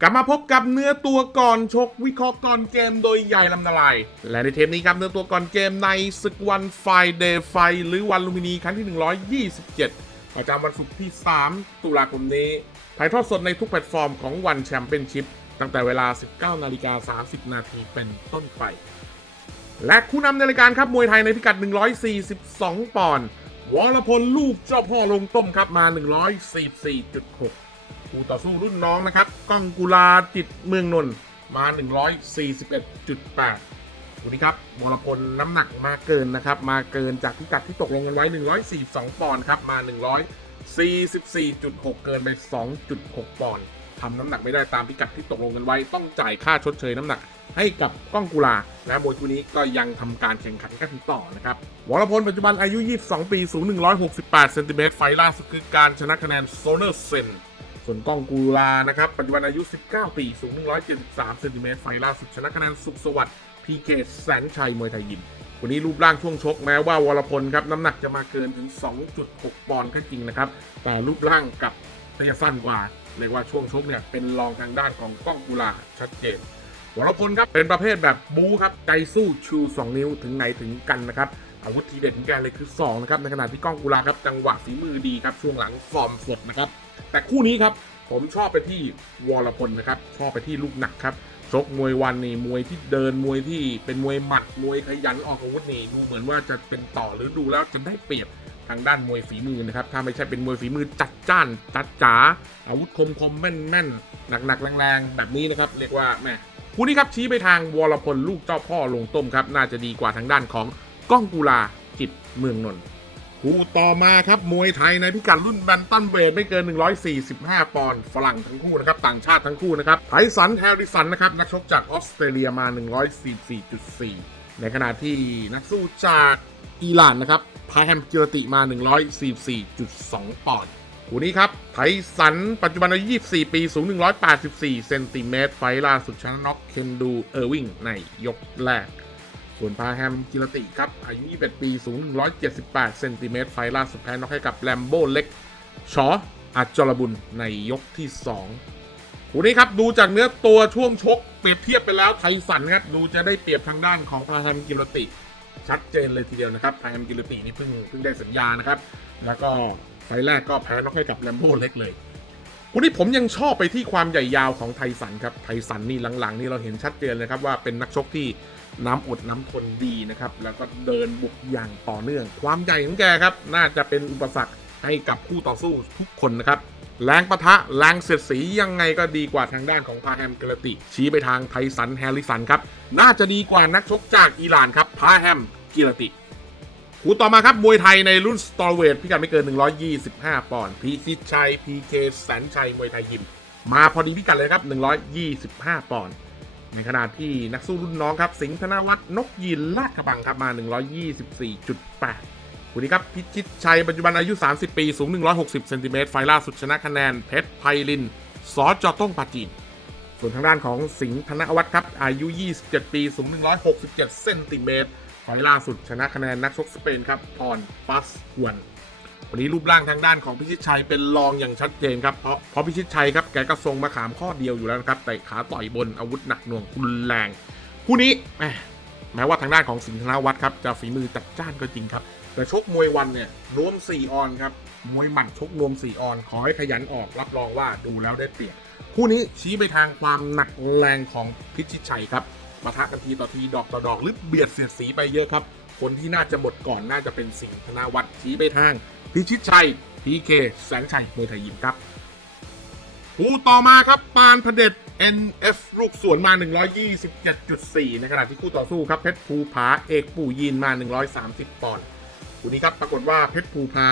กลับมาพบกับเนื้อตัวก่อนชกวิเคราะห์ก่อนเกมโดยใหญ่ลำนาลาย และในเทปนี้ครับเนื้อตัวก่อนเกมในศึกวันไฟเดย์ไฟหรือวันลูมินีครั้งที่ 127 ประจำวันศุกร์ที่ 3 ตุลาคมนี้ถ่ายทอดสดในทุกแพลตฟอร์มของวันแชมเปี้ยนชิพตั้งแต่เวลา 19 นาฬิกา 30 นาทีเป็นต้นไป และคู่นำในรายการครับมวยไทยในพิกัด 142 ปอนด์วรพลลูกเจ้าพ่อลงต้มครับมา 144.6 คู่ต่อสู้รุ่นน้องนะครับก้องกุลาจิตเมืองนนท์มา 141.8คู่นี้ครับวรพลน้ำหนักมาเกินนะครับ มาเกินจากพิกัดที่ตกลงกันไว้ 142 ปอนด์ครับ มา 144.6 เกินไป 2.6 ปอนด์ทำน้ำหนักไม่ได้ตามพิกัดที่ตกลงกันไว้ ต้องจ่ายค่าชดเชยน้ำหนักให้กับก้องกุลาและมวยคู่นี้ก็ยังทำการแข่งขันกันต่อนะครับ วรพลปัจจุบันอายุ 22 ปี สูง 168 เซนติเมตร ไฟล่าสุดคือการชนะคะแนนโซเนอร์เซน ส่วนก้องกูลานะครับ ปัจจุบันอายุ 19 ปี สูง 173เซนติเมตรไฟล่าสุดชนะคะแนนสุขสวัสดิ์พีเคแสนชัยมวยไทยยิมวันนี้รูปร่างช่วงชกแม้ว่าวรพลครับน้ำหนักจะมาเกินถึง 2.6 ปอนด์ก็จริงนะครับ แต่รูปร่างกับระยะสั้นกว่าเรียกว่าช่วงชกเนี่ยเป็นรองทางด้านของก้องกุลาชัดเจนวรพลครับเป็นประเภทแบบบู๊ครับใจสู้ชู 2 นิ้วถึงไหนถึงกันนะครับอาวุธทีเด็ดของแกเลยคือ2นะครับในขณะที่ก้องกุลาครับจังหวะฝีมือดีครับช่วงหลังฟอร์มสดนะครับ แต่คู่นี้ครับผมชอบไปที่วรพลนะครับชอบไปที่ลูกหนักครับชกมวยวันนี่มวยที่เดินมวยที่เป็นมวยหมัดมวยขยันออกอาวุธนี่ดูเหมือนว่าจะเป็นต่อหรือดูแล้วจะได้เปรียบทางด้านมวยฝีมือนะครับถ้าไม่ใช่เป็นมวยฝีมือจัดจ้าน จัดจ๋าอาวุธคมคมแม่นแม่นหนักหนักแรงๆแบบนี้นะครับเรียกว่าแม่คู่นี้ครับชี้ไปทางวรพลลูกเจ้าพ่อลงต้มครับน่าจะดีกว่าทางด้านของก้องกุลาจิตเมืองนนท์ คู่ต่อมาครับมวยไทยในพิกัดรุ่นแบนตันเวทไม่เกิน 145 ปอนด์ฝรั่งทั้งคู่นะครับต่างชาติทั้งคู่นะครับไทสันแฮริสันนะครับนักชกจากออสเตรเลียมา 144.4 ในขณะที่นักสู้จากอิหร่านนะครับพาแฮมกิรติมา 144.2 ปอนด์คู่นี้ครับไทสันปัจจุบันอายุ 24 ปีสูง 184 เซนติเมตรไฟล่าสุดชนะน็อกเคนดูเออร์วิงในยกแรก ส่วนพาแฮมกิรติครับ อายุ 21 ปี สูง 178 เซนติเมตร ไฟล่าสุดแพ้น็อกให้กับแลมโบ้เล็ก ชออัจจรบุญในยกที่2คู่นี้ครับ ดูจากเนื้อตัวช่วงชก เปรียบเทียบไปแล้วไทสันครับ ดูจะได้เปรียบทางด้านของพาแฮมกิรติ ชัดเจนเลยทีเดียวนะครับ พาแฮมกิรตินี่เพิ่งเพิ่งได้สัญญานะครับ แล้วก็ไฟล์แรกก็แพ้น็อกให้กับแลมโบ้เล็กเลยวันนี้ผมยังชอบไปที่ความใหญ่ยาวของไทสันครับ ไทสันนี่หลังๆ นี่เราเห็นชัดเจนเลยครับว่าเป็นนักชกที่ น้ำอดน้ำทนดีนะครับ แล้วก็เดินบุกอย่างต่อเนื่อง ความใหญ่ของแกครับ น่าจะเป็นอุปสรรคให้กับคู่ต่อสู้ทุกคนนะครับแรงปะทะแรงเสียดสียังไงก็ดีกว่าทางด้านของพาแฮมเกรติ ชี้ไปทางไทสันแฮร์ริสันครับ น่าจะดีกว่านักชกจากอิหร่านครับพาแฮมกิรติคู่ต่อมาครับ มวยไทยในรุ่นสตอร์เวทพิกัดไม่เกิน 125 ปอนด์พีคิชัยพีเคแสนชัยมวยไทยยิม มาพอดีพิกัดเลยครับ 125 ปอนด์ ในขณะที่นักสู้รุ่นน้องครับ สิงห์ธนวัฒน์นกยินลาดกระบังครับมา 124.8คู่นี้ครับพิชิตชัยปัจจุบันอายุ 30 ปี สูง 160เซนติเมตรไฟล่าสุดชนะคะแนน เพชรไพลินสอจอต้งปาจีนส่วนทางด้านของสิงห์ธนวัฒน์ครับ อายุ 27 ปี สูง 167เซนติเมตรไฟล่าสุดชนะคะแนนนักชกสเปนครับพรปัสฮวน วันนี้รูปร่างทางด้านของพิชิตชัยเป็นรองอย่างชัดเจนครับเพราะเพราะพิชิตชัยครับแกก็ทรงมาขามข้อเดียวอยู่แล้วนะครับแต่ขาต่อยบนอาวุธหนักหน่วงรุนแรงคู่นี้แหมแม้ว่าทางด้านของสิงห์ธนวัฒน์ครับจะฝีมือจัดจ้านก็จริงครับ แต่ชกมวยวันเนี่ยรวม 4 ออนครับมวยหมัดชกรวม 4 ออน ขอให้ขยันออกรับรองว่าดูแล้วได้เปรียบคู่นี้ชี้ไปทางความหนักแรงของพิชิตชัยครับปะทะกันทีต่อทีดอกต่อดอกหรือเบียดเสียดสีไปเยอะครับคนที่น่าจะหมดก่อนน่าจะเป็นสิงห์ธนาวัฒน์ชี้ไปทาง พิชิตชัยพีเคแสนชัยมวยไทยยิมครับคู่ต่อมาครับปานพเด็จ NF ลูกสวนมา 127.4 ในขณะที่คู่ต่อสู้ครับเพชรภูผาเอกปู่ยีนมา 130 ปอนด์คู่นี้ครับปรากฏว่าเพชรภูผา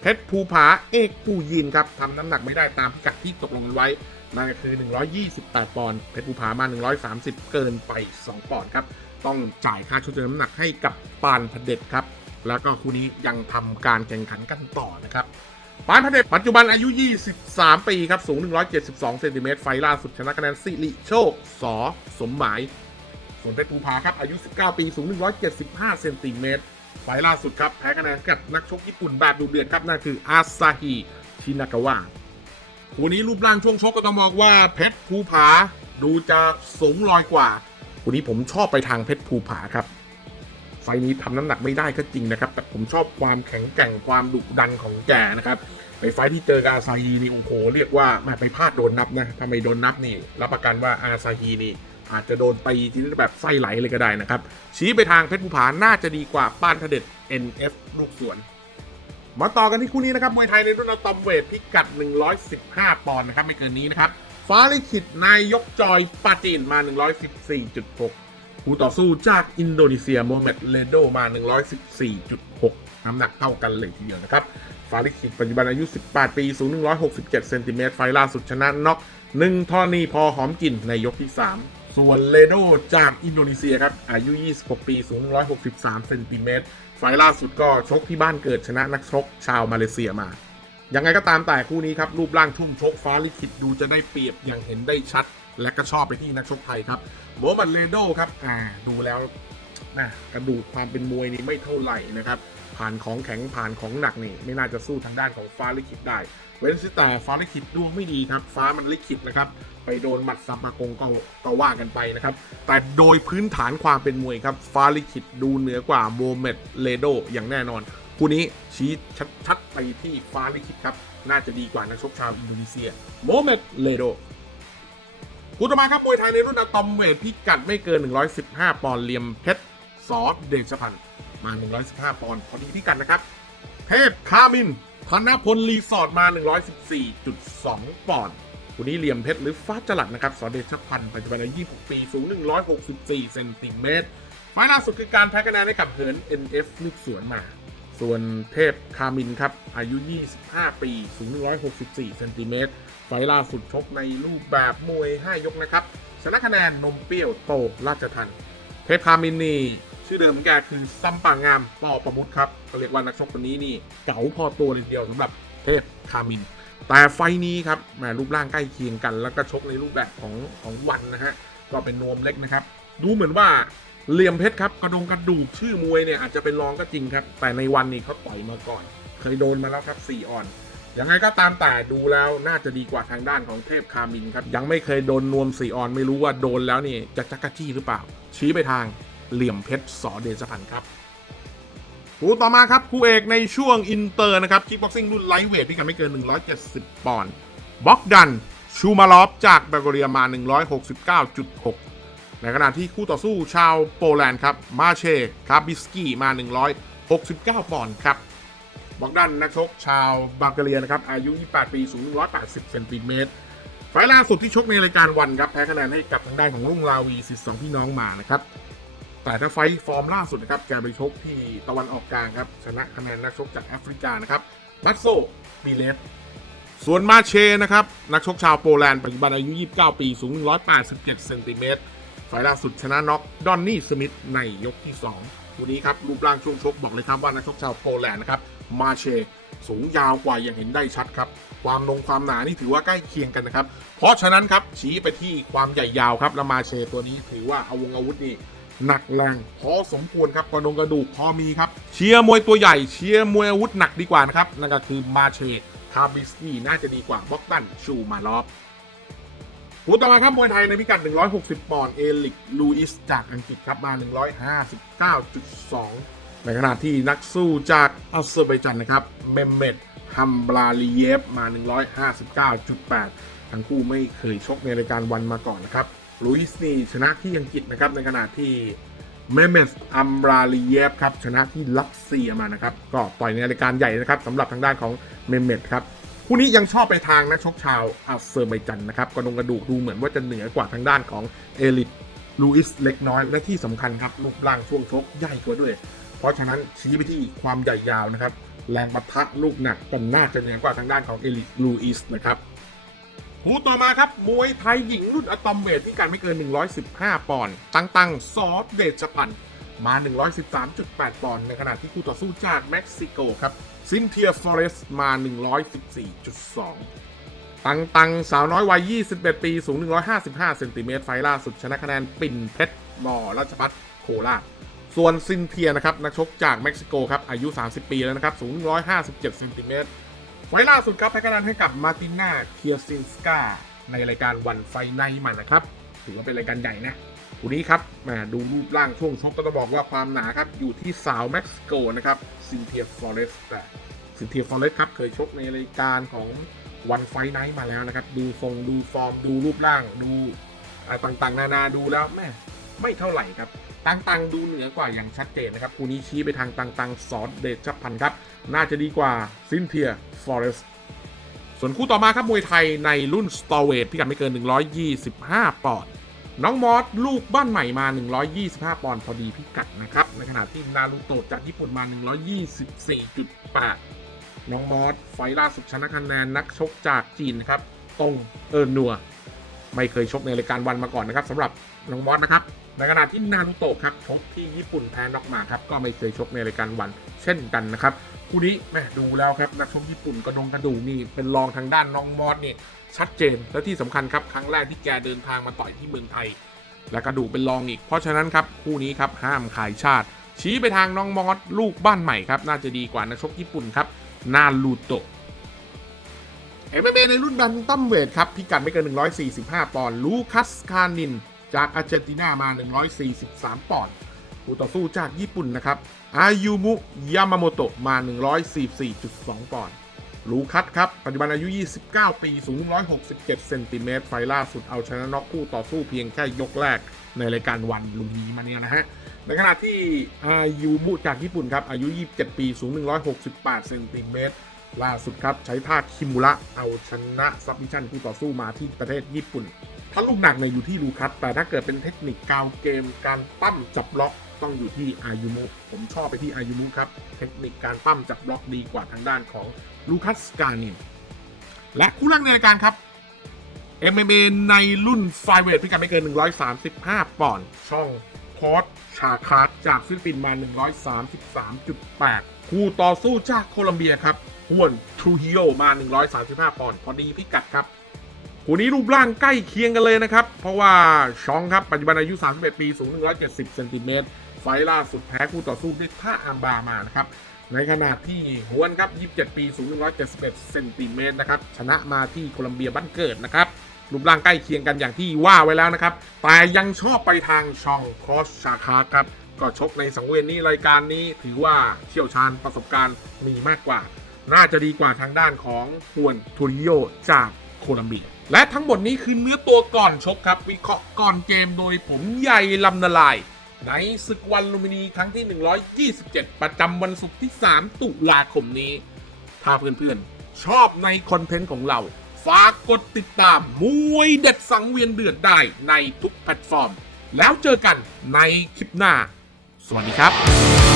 เพชรภูผาเอกปู่ยีนครับทำน้ำหนักไม่ได้ตามพิกัดที่ตกลงกันไว้นั่นก็คือ 128 ปอนด์เพชรภูผามา 130 เกินไป 2 ปอนด์ครับ ต้องจ่ายค่าชดเชยน้ำหนักให้กับปานพเด็จครับ แล้วก็คู่นี้ยังทำการแข่งขันกันต่อนะครับปานพเดชปัจจุบันอายุ 23 ปีครับ สูง 172 เซนติเมตร ไฟล่าสุดชนะคะแนนสิริโชค สอสมหมาย ส่วนเพชรภูผาครับ อายุ 19 ปี สูง 175 เซนติเมตร ไฟล่าสุดครับ แพ้คะแนนกับนักชกญี่ปุ่นแบบดูเดือดครับ นั่นคืออาซาฮิชินากาวะคู่นี้รูปร่างช่วงชกก็ต้องบอกว่าเพชรภูผาดูจะสูงลอยกว่าคู่นี้ผมชอบไปทางเพชรภูผาครับ ไฟนี้ทำน้ำหนักไม่ได้ก็จริงนะครับ แต่ผมชอบความแข็งแกร่งความดุดันของแกนะครับในไฟที่เจอกับอาซาฮีนี่โอ้โหเรียกว่าแมาไปพลาดโดนนับนะถ้าไม่โดนนับนี่รับประกันว่าอาซาฮีนี่อาจจะโดนตีที่แบบไส้ไหลเลยก็ได้นะครับ ชี้ไปทางเพชรภูผาน่าจะดีกว่าป้านทเด็ด NF ลูกสวน มาต่อกันที่คู่นี้นะครับ มวยไทยในรุ่นอะตอมเวทพิกัด 115 ปอนด์นะครับ ไม่เกินนี้นะครับ ฟ้าลิขิตนายยกจอยปาจีนมา 114.6 คู่ต่อสู้จากอินโดนีเซียโมฮัมเหม็ดเลโดมา 114.6 น้ำหนักเท่ากันเลยทีเดียวนะครับ ฟาลิขิตปัจจุบันอายุ 18 ปีสูง 167 เซนติเมตรไฟล่าสุดชนะน็อก1ท่อนีพอหอมกลิ่นในยกที่ 3 ส่วนเลโดจากอินโดนีเซียครับ อายุ 26 ปีสูง 163 เซนติเมตรไฟล์ล่าสุดก็ชกที่บ้านเกิดชนะนักชกชาวมาเลเซียมายังไงก็ตามแต่คู่นี้ครับ รูปร่างชุ่มชกฟ้าลิขิตดูจะได้เปรียบอย่างเห็นได้ชัด และก็ชอบไปที่นักชกไทยครับ โมฮัมหมัดเลโดครับอ่าดูแล้วนะกระดูกความเป็นมวยนี่ไม่เท่าไหร่นะครับ ผ่านของแข็งผ่านของหนักนี่ ไม่น่าจะสู้ทางด้านของฟ้าลิขิตได้ เว้นซิแต่ฟ้าลิขิตดวงไม่ดีครับ ฟ้ามันลิขิตนะครับ ไปโดนหมัดซัมมากงก็ก็ว่ากันไปนะครับ แต่โดยพื้นฐานความเป็นมวยครับ ฟ้าลิขิตดูเหนือกว่าโมเมดเลโดอย่างแน่นอนคู่นี้ชี้ชัดๆไปที่ฟ้าลิขิตครับ น่าจะดีกว่านักชกชาวอินโดนีเซียโมเมดเลโด คู่ต่อมาครับมวยไทยในรุ่นอะตอมเวทพิกัดไม่เกิน 115 ปอนด์เหลี่ยมเพชรซอสเดชพันธ์มา 115 ปอนด์พอดีพิกัดนะครับ เทพคามินธนพลรีสอร์ทมา 114.2 ปอนด์คู่นี้เหลี่ยมเพชรหรือฟ้าจลัดนะครับสอสเดชพันธ์ปัจจุบันอายุ26 ปีสูง 164 เซนติเมตรไฟล์ล่าสุดคือการแพ้คะแนนให้กับเหิน NF ลูกสวนมา ส่วนเทพคามินครับอายุ 25 ปี สูง 164 เซนติเมตร ไฟล่าสุดชกในรูปแบบมวย 5 ยกนะครับชนะคะแนนนมเปรี้ยวโตราชทันเทพามินนี่ชื่อเดิมของแกคือซัมป่างามปอประมุตครับก็เรียกว่านักชกคนนี้นี่เก๋าพอตัวเลยเดียวสำหรับเทพคามิน แต่ไฟนี้ครับแหมรูปร่างใกล้เคียงกัน แล้วก็ชกในรูปแบบของของวันนะฮะก็เป็นนวมเล็กนะครับ ดูเหมือนว่าเหลี่ยมเพชรครับกระดงกระดูกชื่อมวยเนี่ยอาจจะเป็นรองก็จริงครับ แต่ในวันนี้เขาต่อยมาก่อน เคยโดนมาแล้วครับ4อ่อน ยังไงก็ตามแต่ดูแล้วน่าจะดีกว่าทางด้านของเทพคามินครับ ยังไม่เคยโดนนวมสี่ออนไม่รู้ว่าโดนแล้วนี่จะจักกะจี้หรือเปล่า ชี้ไปทางเหลี่ยมเพชรสอเดชพันธ์ครับคู่ต่อมาครับคู่เอกในช่วงอินเตอร์นะครับคิกบ็อกซิ่งรุ่นไลท์เวทที่กันไม่เกิน 170 ปอนด์บ็อกดัน ชูมาลอฟจากบัลแกเรียมา 169.6 ในขณะที่คู่ต่อสู้ชาวโปแลนด์ครับมาเชคาบิสกี้มา 169 ปอนด์ครับ บอกด้านนักชกชาวบัลแกเรียนะครับ อายุ 28 ปี สูง 180 เซนติเมตรไฟล์ล่าสุดที่ชกในรายการวันครับ แพ้คะแนนให้กับทางด้านของรุ่งราวีสิทธิ์สองพี่น้องมานะครับ แต่ถ้าไฟฟอร์มล่าสุดนะครับ แกไปชกที่ตะวันออกกลางครับ ชนะคะแนนนักชกจากแอฟริกานะครับมัตโซบีเลสส่วนมาเชนะครับ นักชกชาวโปแลนด์ปัจจุบันอายุ 29 ปี สูง 187 เซนติเมตรไฟล์ล่าสุดชนะน็อกดอนนี่สมิธในยกที่ 2 คู่นี้ครับรูปร่างช่วงชกบอกเลยครับว่านักชกชาวโปแลนด์นะครับมาเชสูงยาวกว่าอย่างเห็นได้ชัดครับ ความนงความหนานี่ถือว่าใกล้เคียงกันนะครับ เพราะฉะนั้นครับชี้ไปที่ความใหญ่ยาวครับแล้วมาเชตัวนี้ถือว่าเอาวงอาวุธนี่หนักแรงพอสมควรครับกระดงกระดูกพอมีครับ เชียร์มวยตัวใหญ่เชียร์มวยอาวุธหนักดีกว่านะครับนั่นก็คือมาเชคาบิสกี้น่าจะดีกว่าบ็อกตันชูมาลอฟ คู่ต่อมาครับมวยไทยในพิกัด 160 ปอนด์เอลิกลูอิสจากอังกฤษครับมา 159.2 ในขณะที่นักสู้จากอาเซอร์ไบจันนะครับเมมเมดฮัมบลาลีเยฟมา 159.8 ทั้งคู่ไม่เคยชกในรายการวันมาก่อนนะครับลุยส์นี่ชนะที่อังกฤษนะครับในขณะที่เมเมสอัมบราลีเยฟครับชนะที่รัสเซียมานะครับก็ต่อยในรายการใหญ่นะครับสำหรับทางด้านของเมเมสครับ คู่นี้ยังชอบไปทางนักชกชาวอาเซอร์ไบจันนะครับกระดงกระดูกดูเหมือนว่าจะเหนือกว่าทางด้านของเอลิทลูอิสเล็กน้อย และที่สำคัญครับรูปร่างช่วงชกใหญ่กว่าด้วย เพราะฉะนั้นชี้ไปที่ความใหญ่ยาวนะครับแรงปะทะลูกหนักก็น่าจะเหนือกว่าทางด้านของเอลิทลูอิสนะครับคู่ต่อมาครับ มวยไทยหญิงรุ่นอะตอมเวทที่การไม่เกิน 115 ปอนด์ตั้งตังซอสเดชพันธ์ มา 113.8 ปอนด์ในขณะที่คู่ต่อสู้จากเม็กซิโกครับซินเทียฟอเรสมา 114.2 ตังตังสาวน้อยวัย 21 ปี สูง 155 เซนติเมตรไฟล่าสุดชนะคะแนนปิ่นเพชรมอราชพัฒโคราชส่วนซินเทียนะครับนักชกจากเม็กซิโกครับอายุ 30 ปีแล้วนะครับสูง 157 เซนติเมตรไฟล่าสุดครับแพ้คะแนนให้กับมาติน่าเคียซินสกาในรายการวันไฟในใหม่นะครับ ถือว่าเป็นรายการใหญ่นะ คู่นี้ครับแมาดูรูปร่างช่วงชกก็ต้องบอกว่าความหนาครับ อยู่ที่สาวเม็กซิโกนะครับซินเทียฟอเรสแต่ซินเทียฟอเรสครับเคยชกในรายการของวันไฟไนท์มาแล้วนะครับ ดูทรงดูฟอร์ม ดูรูปร่างดูต่างๆ นานาดูแล้วแม่ไม่เท่าไหร่ครับตังตังดูเหนือกว่าอย่างชัดเจนนะครับคู่นี้ชี้ไปทางตังตังสอนเดชพันธ์ครับ น่าจะดีกว่าซินเทียฟอเรสส่วนคู่ต่อมาครับมวยไทยในรุ่นสตอเวทพิกัดไม่เกิน 125 ปอนด์ น้องมอสลูกบ้านใหม่มา 125 ปอนด์พอดีพิกัดนะครับ ในขณะที่นารูโตะจากญี่ปุ่นมา 124.8 น้องมอสไฟล์ล่าสุดชนะคะแนนนักชกจากจีนนะครับตรงเอิร์นัว ไม่เคยชกในรายการวันมาก่อนนะครับสำหรับน้องมอสนะครับ ในขณะที่นารูโตะครับชกที่ญี่ปุ่นแพ้น็อกมาครับก็ไม่เคยชกในรายการวัน เช่นกันนะครับคู่นี้แม่ดูแล้วครับนักชกญี่ปุ่นกระดงกระดูกนี่เป็นรองทางด้านน้องมอสนี่ชัดเจน และที่สำคัญครับครั้งแรกที่แกเดินทางมาต่อยที่เมืองไทย และกระดูกเป็นรองอีก เพราะฉะนั้นครับคู่นี้ครับห้ามขายชาติ ชี้ไปทางน้องมอสลูกบ้านใหม่ครับน่าจะดีกว่านักชกญี่ปุ่นครับนารูโตะเอ็มเอในรุ่นแบนตัมเวทครับพิกัดไม่เกิน 145 ปอนด์ลูคัสคานิน จากอาร์เจนตินามา 143 ปอนด์ผู้ต่อสู้จากญี่ปุ่นนะครับ อายุมุ ยามาโมโตะมา 144.2 ปอนด์ลูคัสครับ ปัจจุบันอายุ 29 ปี สูง 167 เซนติเมตร ไฟล่าสุดเอาชนะน็อกคู่ต่อสู้เพียงแค่ยกแรกในรายการวันลุมนี้มาเนี่ยนะฮะ ในขณะที่อายุมุจากญี่ปุ่นครับ อายุ 27 ปี สูง 168 เซนติเมตร ล่าสุดครับ ใช้ท่าคิมุระเอาชนะซับมิชันคู่ต่อสู้มาที่ประเทศญี่ปุ่น ถ้าลูกหนักเนี่ยอยู่ที่ลูคัสแต่ถ้าเกิดเป็นเทคนิคกาวเกม การปั้มจับล็อกต้องอยู่ที่อายุมุผมชอบไปที่อายุมุครับ เทคนิคการปั้มจับล็อกดีกว่าทางด้านของลูคัสกานินและคู่แรกในรายการครับ MMA ในรุ่นไฟเวทพิกัดไม่เกิน 135 ปอนด์ช่องคอสชาคาร์จากฟิลิปปินส์มา 133.8 คู่ต่อสู้จากโคลัมเบียครับฮวนทรูฮิโอมา 135 ปอนด์พอดีพิกัดครับ คู่นี้รูปร่างใกล้เคียงกันเลยนะครับ เพราะว่าชองครับปัจจุบันอายุ 31 ปีสูง 170 เซนติเมตร ไฟล่าสุดแพ้คู่ต่อสู้ด้วยท่าอาร์มบามานะครับ ในขณะที่ฮวนครับ 27 ปีสูง 171 เซนติเมตรนะครับ ชนะมาที่โคลัมเบียบ้านเกิดนะครับ รูปร่างใกล้เคียงกันอย่างที่ว่าไว้แล้วนะครับ แต่ยังชอบไปทางชองคอสชาคาครับ ก็ชกในสังเวียนนี้รายการนี้ถือว่าเชี่ยวชาญประสบการณ์มีมากกว่า น่าจะดีกว่าทางด้านของฮวนทูริโอจาก โคลัมเบีย และทั้งหมดนี้คือเนื้อตัวก่อนชกครับ วิเคราะห์ก่อนเกมโดยผมใหญ่ลำนาลาย ในศึกวันลุมพินีครั้งที่ 127 ประจำวันศุกร์ที่ 3 ตุลาคมนี้ ถ้าเพื่อนๆ ชอบในคอนเทนต์ของเรา ฝากกดติดตามมวยเด็ดสังเวียนเดือดได้ในทุกแพลตฟอร์ม แล้วเจอกันในคลิปหน้า สวัสดีครับ